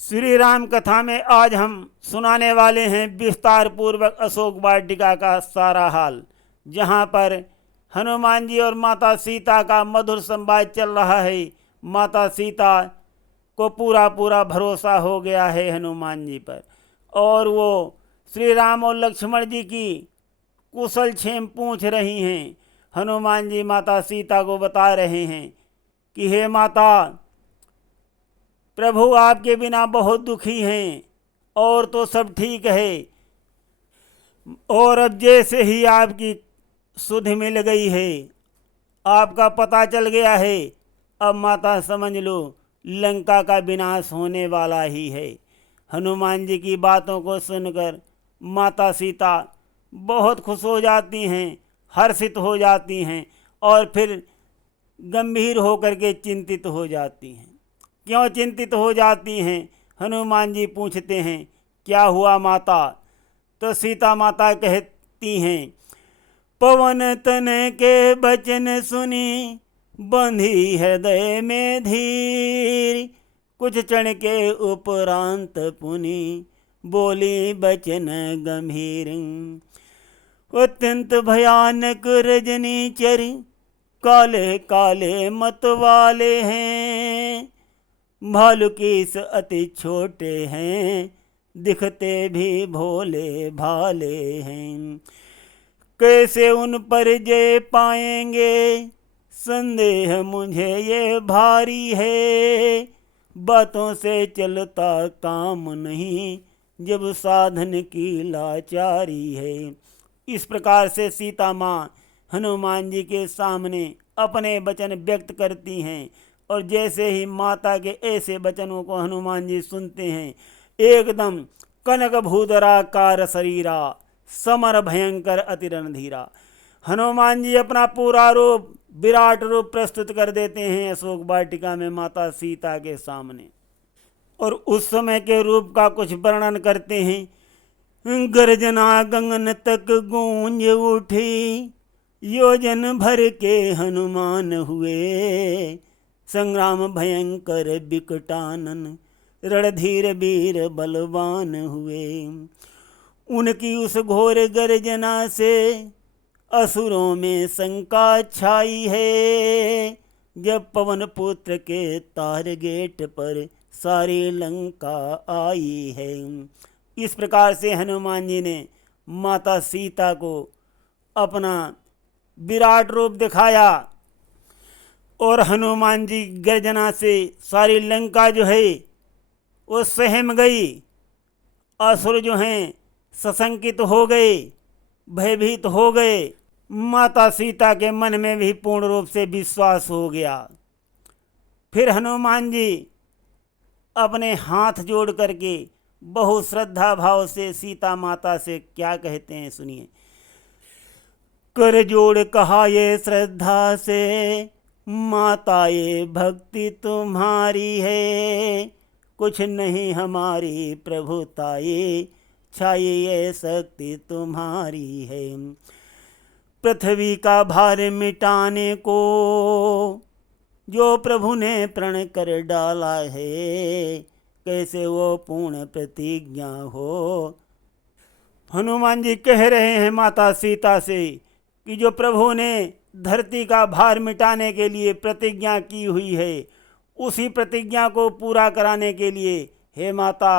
श्री राम कथा में आज हम सुनाने वाले हैं विस्तार पूर्वक अशोक वाटिका का सारा हाल, जहाँ पर हनुमान जी और माता सीता का मधुर संवाद चल रहा है। माता सीता को पूरा पूरा भरोसा हो गया है हनुमान जी पर, और वो श्री राम और लक्ष्मण जी की कुशल क्षेम पूछ रही हैं। हनुमान जी माता सीता को बता रहे हैं कि हे माता, प्रभु आपके बिना बहुत दुखी हैं, और तो सब ठीक है, और अब जैसे ही आपकी सुध मिल गई है, आपका पता चल गया है, अब माता समझ लो लंका का विनाश होने वाला ही है। हनुमान जी की बातों को सुनकर माता सीता बहुत खुश हो जाती हैं, हर्षित हो जाती हैं, और फिर गंभीर होकर के चिंतित हो जाती हैं। क्यों चिंतित हो जाती हैं? हनुमान जी पूछते हैं, क्या हुआ माता? तो सीता माता कहती हैं, पवन तन के बचन सुनी, बंधी हृदय में धीर, कुछ क्षण के उपरांत पुनि, बोली बचन गंभीर। अत्यंत भयानक रजनीचर, काले काले मत वाले हैं, भालू केस अति छोटे हैं, दिखते भी भोले भाले हैं। कैसे उन पर जय पाएंगे, संदेह मुझे ये भारी है, बातों से चलता काम नहीं, जब साधन की लाचारी है। इस प्रकार से सीता माँ हनुमान जी के सामने अपने वचन व्यक्त करती हैं, और जैसे ही माता के ऐसे वचनों को हनुमान जी सुनते हैं, एकदम कनक भूधराकार शरीरा, समर भयंकर अति रणधीरा, हनुमान जी अपना पूरा रूप, विराट रूप प्रस्तुत कर देते हैं अशोक वाटिका में माता सीता के सामने। और उस समय के रूप का कुछ वर्णन करते हैं। गर्जना गगन तक गूंज उठी, योजन भर के हनुमान हुए, संग्राम भयंकर विकटानन, रणधीर वीर बलवान हुए। उनकी उस घोर गर्जना से असुरों में शंका छाई है, जब पवन पुत्र के तार गेट पर सारी लंका आई है। इस प्रकार से हनुमान जी ने माता सीता को अपना विराट रूप दिखाया, और हनुमान जी गर्जना से सारी लंका जो है वो सहम गई। असुर जो हैं सशंकित हो गए, भयभीत हो गए। माता सीता के मन में भी पूर्ण रूप से विश्वास हो गया। फिर हनुमान जी अपने हाथ जोड़ करके बहुत श्रद्धा भाव से सीता माता से क्या कहते हैं, सुनिए। कर जोड़ कहा ये श्रद्धा से, माता ये भक्ति तुम्हारी है, कुछ नहीं हमारी प्रभुता ये, छाई ये शक्ति तुम्हारी है। पृथ्वी का भार मिटाने को जो प्रभु ने प्रण कर डाला है, कैसे वो पूर्ण प्रतिज्ञा हो। हनुमान जी कह रहे हैं माता सीता से कि जो प्रभु ने धरती का भार मिटाने के लिए प्रतिज्ञा की हुई है, उसी प्रतिज्ञा को पूरा कराने के लिए हे माता,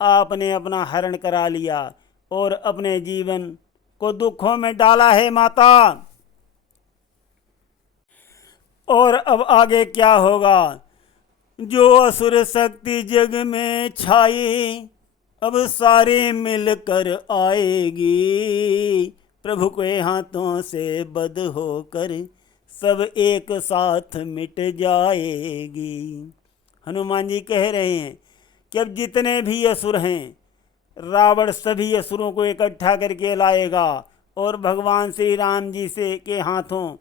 आपने अपना हरण करा लिया और अपने जीवन को दुखों में डाला है माता। और अब आगे क्या होगा? जो असुर शक्ति जग में छाई, अब सारी मिलकर आएगी, प्रभु के हाथों से बद होकर सब एक साथ मिट जाएगी। हनुमान जी कह रहे हैं कि अब जितने भी असुर हैं, रावण सभी असुरों को इकट्ठा करके लाएगा, और भगवान श्री राम जी से के हाथों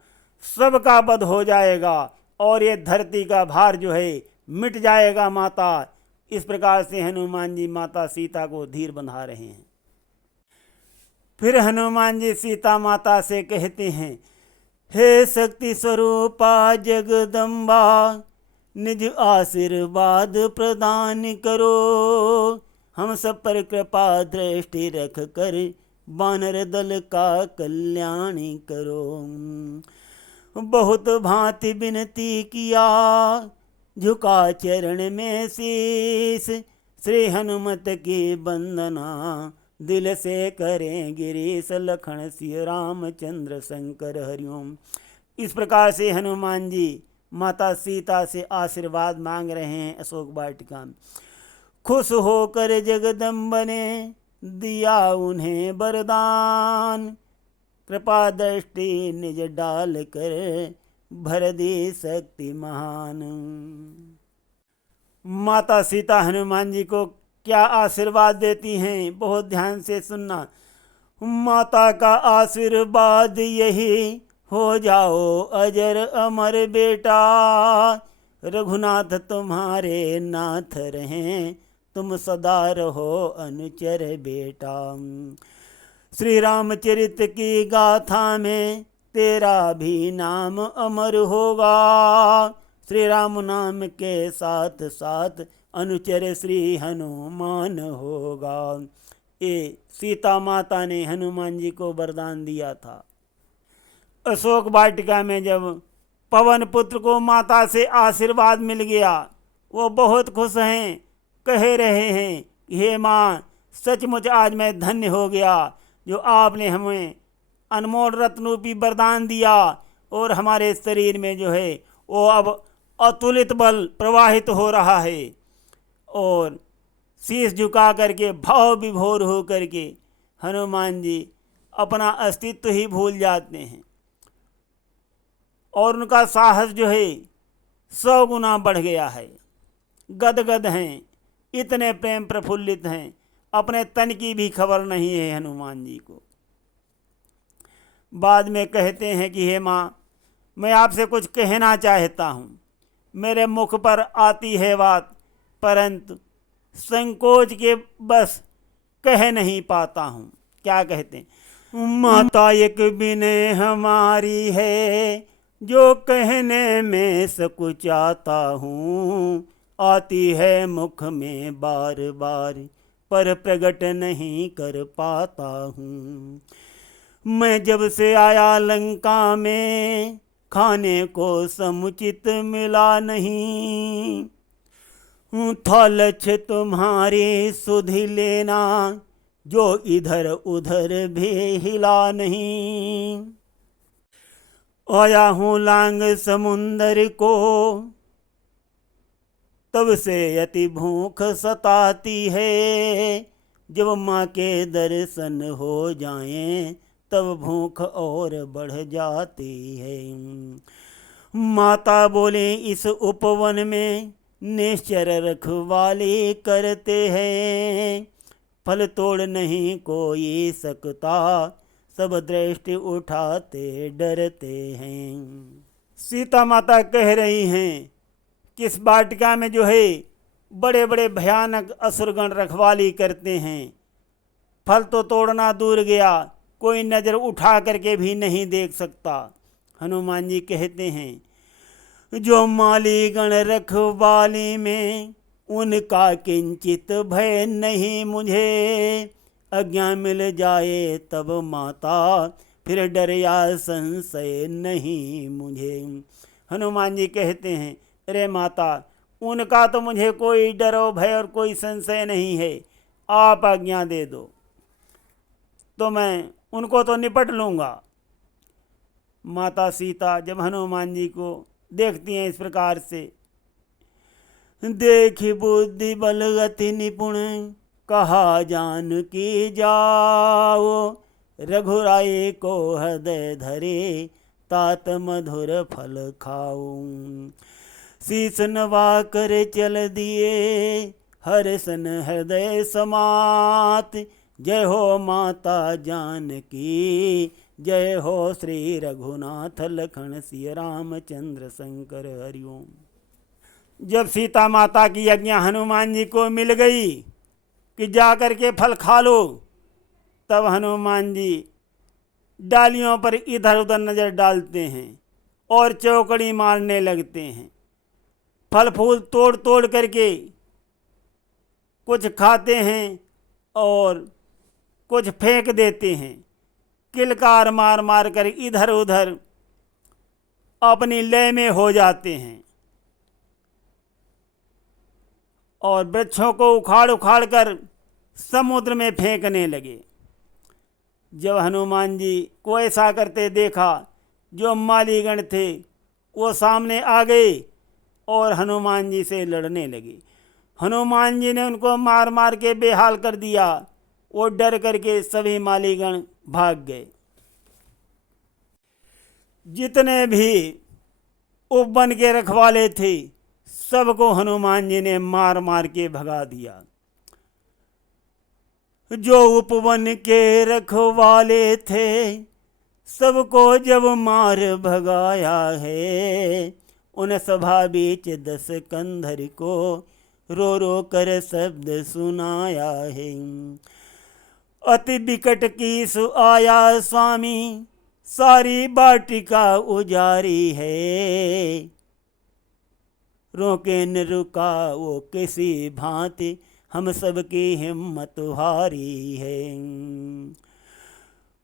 सबका वध हो जाएगा, और ये धरती का भार जो है मिट जाएगा माता। इस प्रकार से हनुमान जी माता सीता को धीर बंधा रहे हैं। फिर हनुमान जी सीता माता से कहते हैं, हे शक्ति स्वरूपा जगदम्बा, निज आशीर्वाद प्रदान करो, हम सब पर कृपा दृष्टि रख कर वानर दल का कल्याण करो। बहुत भांति विनती किया, झुका चरण में शीस, श्री हनुमत की वंदना दिल से करें गिरीश, लखन सिय रामचंद्र शंकर हरिओम। इस प्रकार से हनुमान जी माता सीता से आशीर्वाद मांग रहे हैं अशोक वाटिका में। खुश होकर जगदम्ब ने दिया उन्हें वरदान, कृपा दृष्टि निज डाल कर भर दी शक्ति महान। माता सीता हनुमान जी को क्या आशीर्वाद देती हैं, बहुत ध्यान से सुनना। माता का आशीर्वाद यही, हो जाओ अजर अमर बेटा, रघुनाथ तुम्हारे नाथ रहें, तुम सदा रहो अनुचर बेटा। श्री रामचरित की गाथा में तेरा भी नाम अमर होगा, श्री राम नाम के साथ साथ अनुचर श्री हनुमान होगा। ये सीता माता ने हनुमान जी को वरदान दिया था। अशोक वाटिका में जब पवन पुत्र को माता से आशीर्वाद मिल गया, वो बहुत खुश हैं, कह रहे हैं हे माँ, सचमुच आज मैं धन्य हो गया जो आपने हमें अनमोल रत्नरूपी वरदान दिया, और हमारे शरीर में जो है वो अब अतुलित बल प्रवाहित हो रहा है। और शीश झुका करके भाव विभोर हो करके हनुमान जी अपना अस्तित्व ही भूल जाते हैं, और उनका साहस जो है 100 गुना बढ़ गया है। गदगद हैं, इतने प्रेम प्रफुल्लित हैं, अपने तन की भी खबर नहीं है हनुमान जी को। बाद में कहते हैं कि हे माँ, मैं आपसे कुछ कहना चाहता हूँ, मेरे मुख पर आती है बात, परंतु संकोच के बस कह नहीं पाता हूँ। क्या कहते हैं? माता एक विनय हमारी है, जो कहने में सकुचाता हूँ, आती है मुख में बार बार, पर प्रकट नहीं कर पाता हूँ। मैं जब से आया लंका में, खाने को समुचित मिला नहीं, था लक्ष्य तुम्हारी सुधि लेना, जो इधर उधर भी हिला नहीं। आया हूँ लांग समुंदर को, तब से अति भूख सताती है, जब माँ के दर्शन हो जाएं, तब भूख और बढ़ जाती है। माता बोले इस उपवन में निश्चर रखवाली करते हैं, फल तोड़ नहीं कोई सकता, सब दृष्टि उठाते डरते हैं। सीता माता कह रही हैं कि इस वाटिका में जो है बड़े बड़े भयानक असुरगण रखवाली करते हैं, फल तो तोड़ना दूर गया, कोई नज़र उठा करके भी नहीं देख सकता। हनुमान जी कहते हैं जो माली गण रखवाली में, उनका किंचित भय नहीं मुझे, आज्ञा मिल जाए तब माता, फिर डर या संशय नहीं मुझे। हनुमान जी कहते हैं अरे माता, उनका तो मुझे कोई डर और भय और कोई संशय नहीं है, आप आज्ञा दे दो तो मैं उनको तो निपट लूँगा। माता सीता जब हनुमान जी को देखती हैं इस प्रकार से, देखी बुद्धि बल गति निपुण, कहा जान की जाओ, रघुराई को हृदय धरे, तात मधुर फल खाओ। शीस नवा कर चल दिए, हर्षन हृदय समात, जय हो माता जानकी, जय हो श्री रघुनाथ लखन सिय रामचंद्र शंकर हरिओम। जब सीता माता की आज्ञा हनुमान जी को मिल गई कि जा कर के फल खा लो, तब हनुमान जी डालियों पर इधर उधर नज़र डालते हैं और चौकड़ी मारने लगते हैं। फल फूल तोड़ तोड़ करके कुछ खाते हैं और कुछ फेंक देते हैं। किलकार मार मार कर इधर उधर अपनी लय में हो जाते हैं और वृक्षों को उखाड़ उखाड़ कर समुद्र में फेंकने लगे। जब हनुमान जी को ऐसा करते देखा, जो मालीगण थे वो सामने आ गए और हनुमान जी से लड़ने लगे। हनुमान जी ने उनको मार मार के बेहाल कर दिया। वो डर करके सभी मालीगण भाग गए। जितने भी उपवन के रखवाले थे सबको हनुमान जी ने मार मार के भगा दिया। जो उपवन के रखवाले थे सबको जब मार भगाया है, उन सभा बीच 10 कंधर को रो रो कर शब्द सुनाया है। अति विकट कीस आया स्वामी, सारी वाटिका उजारी है। रोके न रुका वो किसी भांति, हम सबकी हिम्मत हारी है।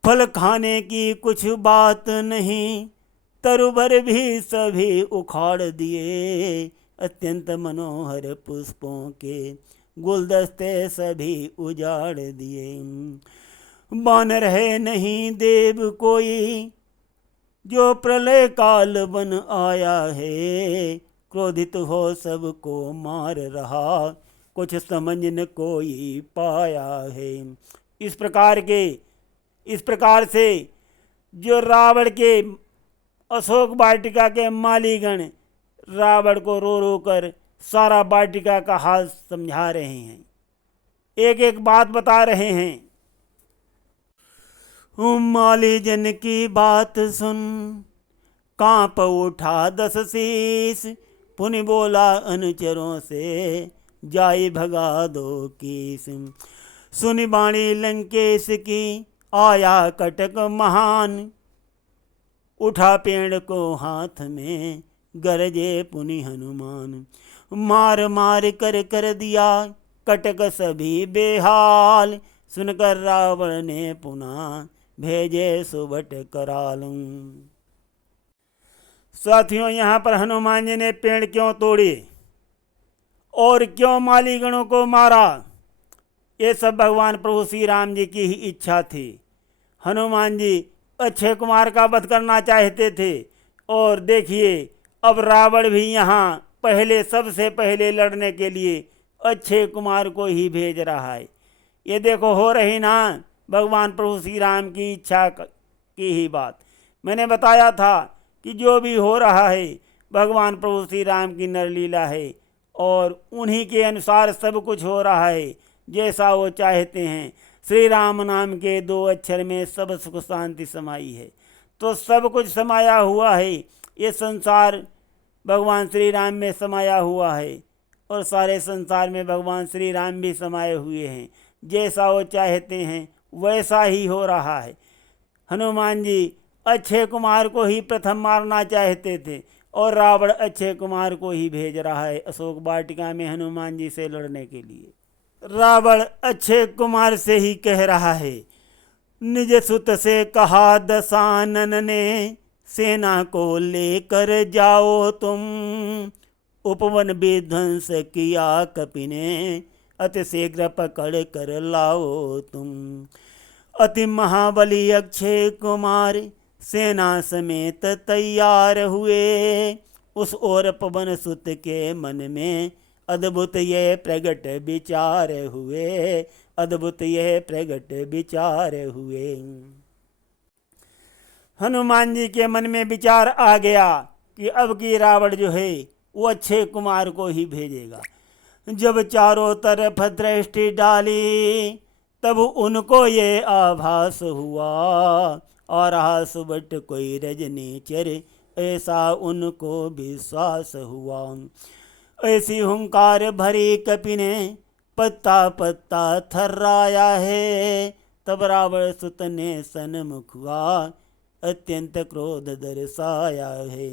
फल खाने की कुछ बात नहीं, तरुवर भी सभी उखाड़ दिए। अत्यंत मनोहर पुष्पों के गुलदस्ते सभी उजाड़ दिए। बानर है नहीं देव कोई, जो प्रलय काल बन आया है। क्रोधित हो सबको मार रहा, कुछ समझ न कोई पाया है। इस प्रकार से जो रावण के अशोक वाटिका के मालीगण रावण को रो रो कर सारा वाटिका का हाल समझा रहे हैं, एक एक बात बता रहे हैं। माली जन की बात सुन, कांप उठा 10 शीस। पुनि बोला अनुचरों से, जाई भगा दो कीस। सुनि बाणी लंकेश की, आया कटक महान। उठा पेड़ को हाथ में, गरजे पुनि हनुमान। मार मार कर दिया कटक सभी बेहाल। सुनकर रावण ने पुनः भेजे सुबट करालूं। साथियों, यहाँ पर हनुमान जी ने पेड़ क्यों तोड़े और क्यों मालीगणों को मारा, ये सब भगवान प्रभु श्री राम जी की ही इच्छा थी। हनुमान जी अक्षय कुमार का वध करना चाहते थे और देखिए अब रावण भी यहाँ सबसे पहले लड़ने के लिए अक्षय कुमार को ही भेज रहा है। ये देखो हो रही ना भगवान प्रभु श्री राम की इच्छा की ही बात। मैंने बताया था कि जो भी हो रहा है भगवान प्रभु श्री राम की नरलीला है और उन्हीं के अनुसार सब कुछ हो रहा है जैसा वो चाहते हैं। श्री राम नाम के 2 अक्षर में सब सुख शांति समाई है, तो सब कुछ समाया हुआ है। ये संसार भगवान श्री राम में समाया हुआ है और सारे संसार में भगवान श्री राम भी समाये हुए हैं। जैसा वो चाहते हैं वैसा ही हो रहा है। हनुमान जी अक्षय कुमार को ही प्रथम मारना चाहते थे और रावण अक्षय कुमार को ही भेज रहा है अशोक वाटिका में हनुमान जी से लड़ने के लिए। रावण अक्षय कुमार से ही कह रहा है, निज सुत से कहा दशानन ने, सेना को लेकर जाओ तुम। उपवन विध्वंस किया कपि ने, अति शीघ्र पकड़ कर लाओ तुम। अति महाबली अक्षय कुमार सेना समेत तैयार हुए। उस ओर पवन सुत के मन में अद्भुत यह प्रगट विचार हुए, अद्भुत यह प्रगट विचार हुए। हनुमान जी के मन में विचार आ गया कि अब की रावण जो है वो अक्षय कुमार को ही भेजेगा। जब चारों तरफ दृष्टि डाली तब उनको ये आभास हुआ, और सुबट कोई रजनीचर ऐसा उनको विश्वास हुआ। ऐसी हुंकार भरी कपि ने पत्ता पत्ता थर्राया है। तब रावण सुत ने सन्मुख हुआ, अत्यंत क्रोध दर्शाया है।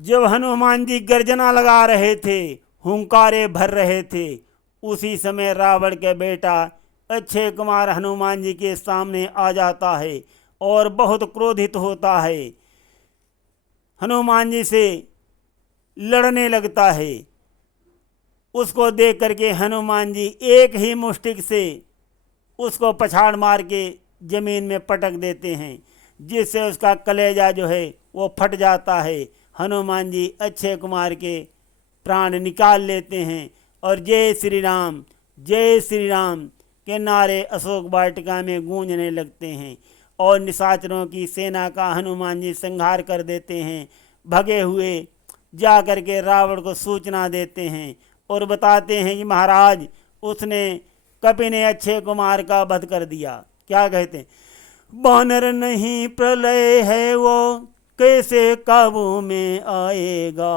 जब हनुमान जी गर्जना लगा रहे थे, हुंकारे भर रहे थे, उसी समय रावण के बेटा अक्षय कुमार हनुमान जी के सामने आ जाता है और बहुत क्रोधित होता है, हनुमान जी से लड़ने लगता है। उसको देख करके हनुमान जी एक ही मुष्टिक से उसको पछाड़ मार के जमीन में पटक देते हैं, जिससे उसका कलेजा जो है वो फट जाता है। हनुमान जी अक्षय कुमार के प्राण निकाल लेते हैं और जय श्री राम के नारे अशोक वाटिका में गूंजने लगते हैं और निशाचरों की सेना का हनुमान जी संहार कर देते हैं। भगे हुए जा कर के रावण को सूचना देते हैं और बताते हैं कि महाराज, उसने कपि ने अक्षय कुमार का वध कर दिया। क्या कहते हैं, बानर नहीं प्रलय है वो, कैसे काबू में आएगा,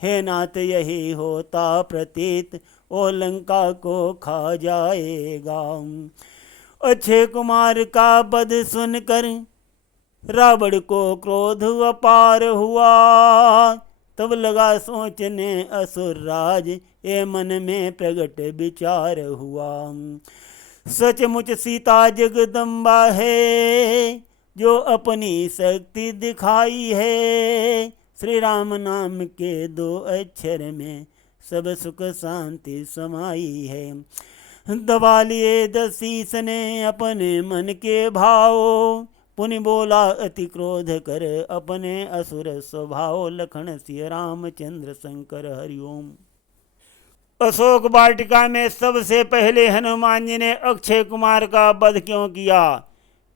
हे नाथ यही होता प्रतीत, ओ लंका को खा जाएगा। अक्षय कुमार का वध सुनकर रावण को क्रोध अपार हुआ, तब लगा सोचने असुर राज, ये मन में प्रगट विचार हुआ। सचमुच सीता जगदम्बा है, जो अपनी शक्ति दिखाई है, श्री राम नाम के 2 अक्षर में सब सुख शांति समाई है। दबा लिए दशीस ने अपने मन के भाव, पुनि बोला अति क्रोध कर अपने असुर स्वभाव, लखन सिय रामचंद्र शंकर हरिओम। अशोक वाटिका में सबसे पहले हनुमान जी ने अक्षय कुमार का वध क्यों किया?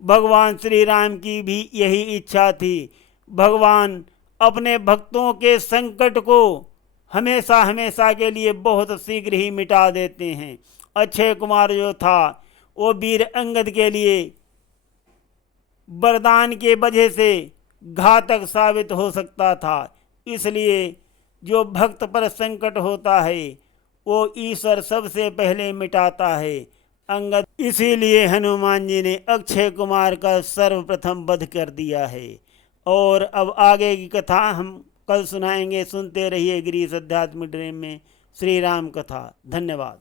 भगवान श्री राम की भी यही इच्छा थी। भगवान अपने भक्तों के संकट को हमेशा हमेशा के लिए बहुत शीघ्र ही मिटा देते हैं। अक्षय कुमार जो था वो वीर अंगद के लिए वरदान के वजह से घातक साबित हो सकता था, इसलिए जो भक्त पर संकट होता है वो ईश्वर सबसे पहले मिटाता है। अंगद इसीलिए हनुमान जी ने अक्षय कुमार का सर्वप्रथम वध कर दिया है। और अब आगे की कथा हम कल सुनाएंगे। सुनते रहिए गिरीश अध्यात्म ड्रीम में श्री राम कथा। धन्यवाद।